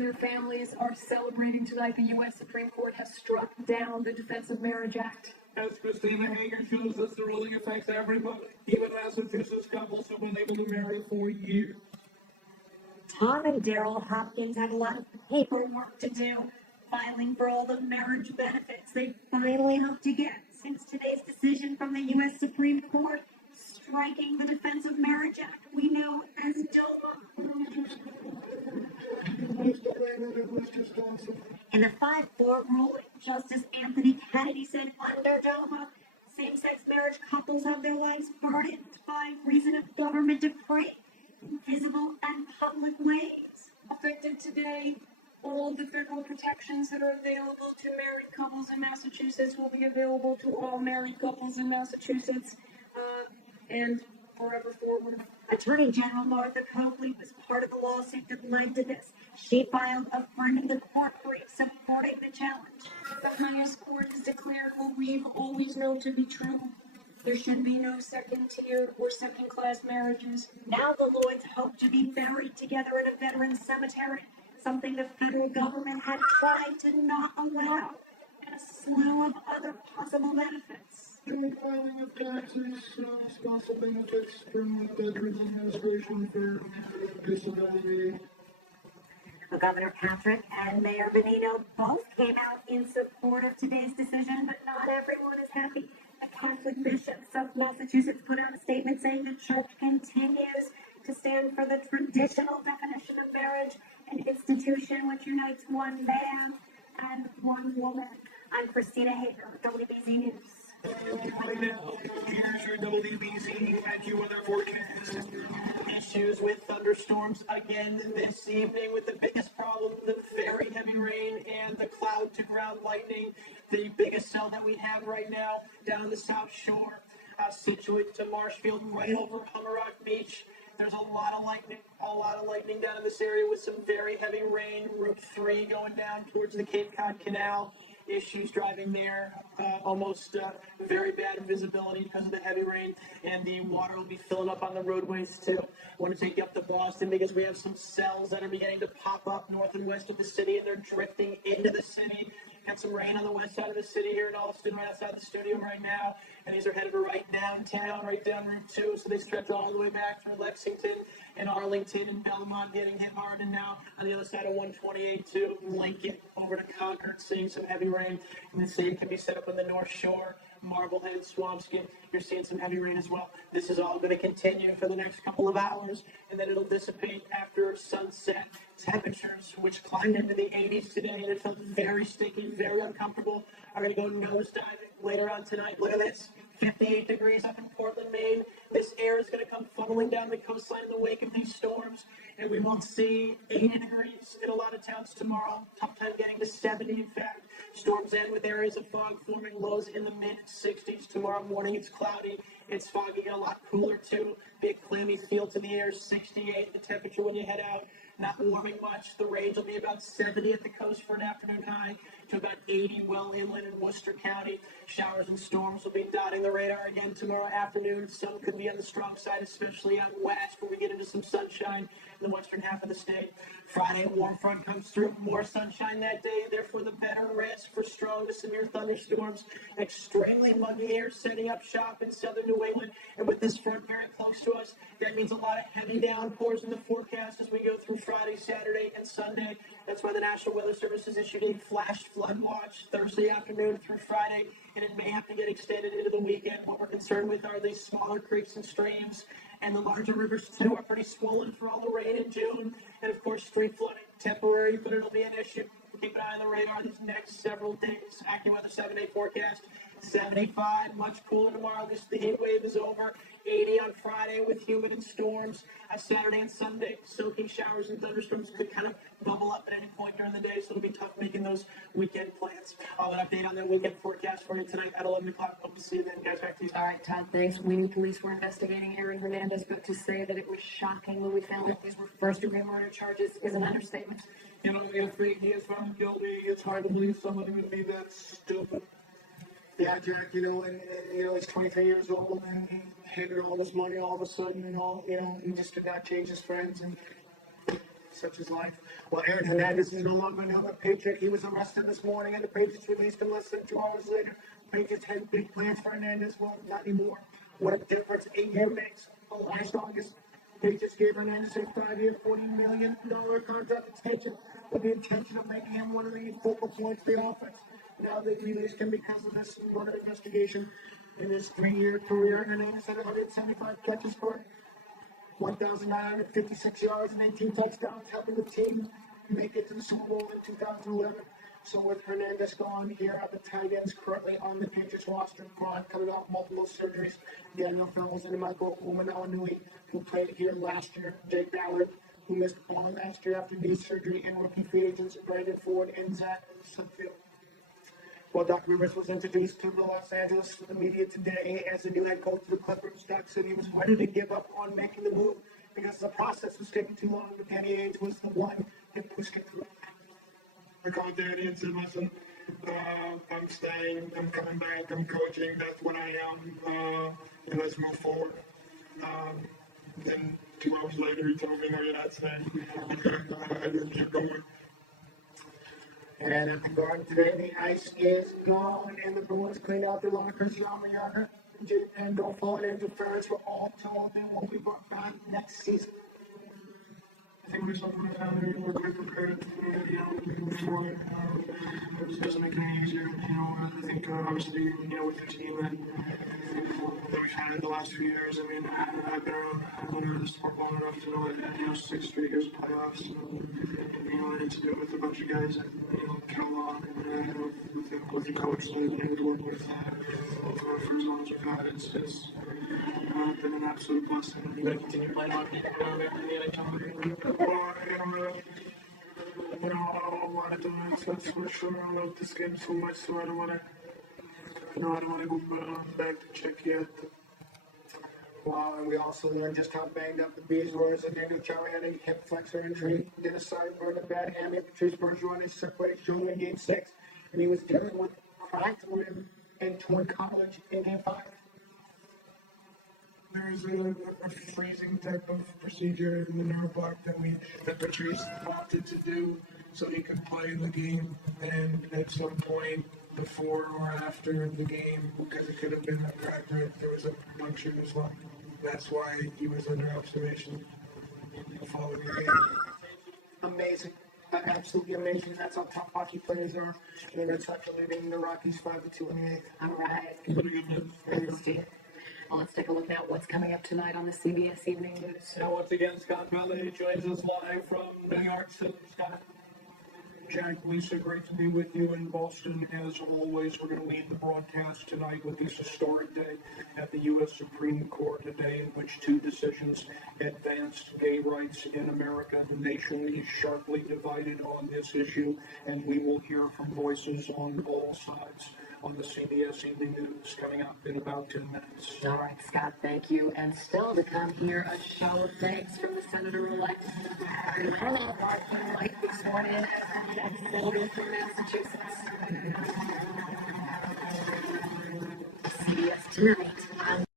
and their families are celebrating tonight. The U.S. Supreme Court has struck down the Defense of Marriage Act. As Christina Hager shows us, the ruling affects everybody, even Massachusetts couples who've been able to marry for years. Tom and Daryl Hopkins had a lot of paperwork to do, filing for all the marriage benefits they finally hope to get since today's decision from the U.S. Supreme Court striking the Defense of Marriage Act we know as DOMA. In a 5-4 ruling, Justice Anthony Kennedy said under DOMA, same-sex marriage couples have their lives burdened by reason of government decree in visible and public ways. Effective today, all the federal protections that are available to married couples in Massachusetts will be available to all married couples in Massachusetts and forever forward. Attorney General Martha Coakley was part of the lawsuit that led to this. She filed a friend of the court brief supporting the challenge. The highest court has declared what we've always known to be true. There should be no second-tier or second-class marriages. Now the Lloyds hope to be buried together in a veterans cemetery, something the federal government had tried to not allow, and a slew of other possible benefits. Joint filing of taxes, spousal benefits from the Veterans Administration for disability. Well, Governor Patrick and Mayor Benito both came out in support of today's decision, but not everyone is happy. The Catholic bishops of Massachusetts put out a statement saying the church continues to stand for the traditional definition of marriage, an institution which unites one man and one woman. I'm Christina Hager, WBZ News. Right now, here's your WBZ AccuWeather forecast. Issues with thunderstorms again this evening, with the biggest problem, the very heavy rain and the cloud to ground lightning. The biggest cell that we have right now down the South Shore, Situate to Marshfield, right over Hummerock Beach. There's a lot of lightning down in this area with some very heavy rain. Route 3 going down towards the Cape Cod Canal. Issues driving there, almost very bad visibility because of the heavy rain, and the water will be filling up on the roadways too. I want to take you up to Boston because we have some cells that are beginning to pop up north and west of the city, and they're drifting into the city. Got some rain on the west side of the city here in Alston, right outside the studio right now, and these are headed right downtown, right down Route 2, so they stretch all the way back through Lexington and Arlington and Belmont, getting hit hard, and now on the other side of 128 to Lincoln over to Concord, seeing some heavy rain, and the same can be set up on the North Shore, Marblehead, Swampscott. You're seeing some heavy rain as well. This is all going to continue for the next couple of hours, and then it'll dissipate after sunset. Temperatures, which climbed into the 80s today, and it felt very sticky, very uncomfortable, are going to go nosediving later on tonight. Look at this. 58 degrees up in Portland, Maine. This air is going to come funneling down the coastline in the wake of these storms, and we won't see 80 degrees in a lot of towns tomorrow. Tough time getting to 70, in fact. Storms end with areas of fog forming, lows in the mid-60s. Tomorrow morning, it's cloudy. It's foggy and a lot cooler, too. Big clammy feel to the air, 68 the temperature when you head out. Not warming much. The range will be about 70 at the coast for an afternoon high to about 80 well inland in Worcester County. Showers and storms will be dotting the radar again tomorrow afternoon. Some could be on the strong side, especially out west, where we get into some sunshine in the western half of the state. Friday, a warm front comes through. More sunshine that day, therefore the better risk for strong to severe thunderstorms. Extremely muggy air setting up shop in southern New England. And with this front very close to us, that means a lot of heavy downpours in the forecast as we go through Friday, Saturday, and Sunday. That's why the National Weather Service has issued a flash flood watch Thursday afternoon through Friday, and it may have to get extended into the weekend. What we're concerned with are these smaller creeks and streams, and the larger rivers too are pretty swollen for all the rain in June. And of course, street flooding, temporary, but it'll be an issue. Keep an eye on the radar these next several days. AccuWeather 7-day forecast. 75, much cooler tomorrow. The heat wave is over. 80 on Friday with humid and storms. Saturday and Sunday, soaking showers and thunderstorms could kind of bubble up at any point during the day, so it'll be tough making those weekend plans. I'll have an update on that weekend forecast for you tonight at 11 o'clock. Hope to see you then, guys. Back to you. All right, Todd, thanks. We police were investigating Aaron Hernandez, but to say that it was shocking when we found out these were first-degree murder charges is an understatement. You know, if he is found guilty, it's hard to believe somebody would be that stupid. Yeah, Jack, you know, and he's 23 years old, and he handed all this money all of a sudden, and all, he just did not change his friends, and such as life. Well, Aaron Hernandez is no longer an Illinois Patriot. He was arrested this morning, and the Patriots released him less than 2 hours later. Patriots had big plans for Hernandez. Well, not anymore. What a difference 8 years makes. Oh, last August, Patriots gave Hernandez a 5-year, $40 million contract extension with the intention of making him one of the focal points of the offense. Now they released him because of this murder investigation. In his 3-year career, Hernandez had 175 catches for 1,956 yards and 18 touchdowns, helping the team make it to the Super Bowl in 2011. So with Hernandez gone, here are the tight ends currently on the Patriots roster. Braun coming off multiple surgeries. Daniel Fells and Michael Umanawinui, who played here last year. Jake Ballard, who missed all last year after knee surgery, and rookie free agents Brandon Ford and Zach Sudfield. Well, Doc Rivers was introduced to the Los Angeles media today as the new head coach of the Clippers. Doc said he was ready to give up on making the move because the process was taking too long. But Danny Ainge was the one that pushed it through. I called Danny and said, listen, I'm staying, I'm coming back, I'm coaching, that's what I am, and let's move forward. Then 2 hours later, he told me, no, you're not staying. I didn't keep going. And at the Garden today, the ice is gone, and the Bruins cleaned out their lockers. Yama Yager, and Dolfo and interference were all told they won't be brought back next season. I think we're something like that, we're quite prepared, for it. It doesn't make it any easier, I think, obviously, with the team that we've had the last few years, I mean, I've been around the sport long enough to know that, 6 straight years of playoffs, and to do it with a bunch of guys that, count on, and, with the coach that to work with, for as long as we've had, it's been an absolute blessing. You gotta continue playing on in the NHL. A lot of times that's for sure. I love this game so much, so I don't want to go back to check yet. Wow, and we also learned just how banged up the Bees were as Daniel Charlie had a hip flexor injury, did a sideburn, a bad hammy. Patrice Bergeron is separated shoulder in Game 6, and he was dealing with cracked rib and torn cartilage in Game 5. There is a freezing type of procedure in the nerve block that Patrice opted to do so he could play the game, and at some point before or after the game, because it could have been a cracked rib, there was a puncture in his lung. That's why he was under observation following the game. Amazing. Absolutely amazing. That's how top hockey players are. And that's actually leading the Rockies 5-2 in the 8th. All right. Well, let's take a look now at what's coming up tonight on the CBS Evening News. Now, once again, Scott Valet joins us live from New York City. Scott. Jack, Lisa, great to be with you in Boston. As always, we're going to lead the broadcast tonight with this historic day at the U.S. Supreme Court, a day in which 2 decisions advanced gay rights in America. The nation is sharply divided on this issue, and we will hear from voices on all sides on the CBS Evening News coming up in about 10 minutes. All right, Scott, thank you. And still to come here, a show of thanks from the Senator-elect. Light this morning as the Senator from Massachusetts. CBS Tonight.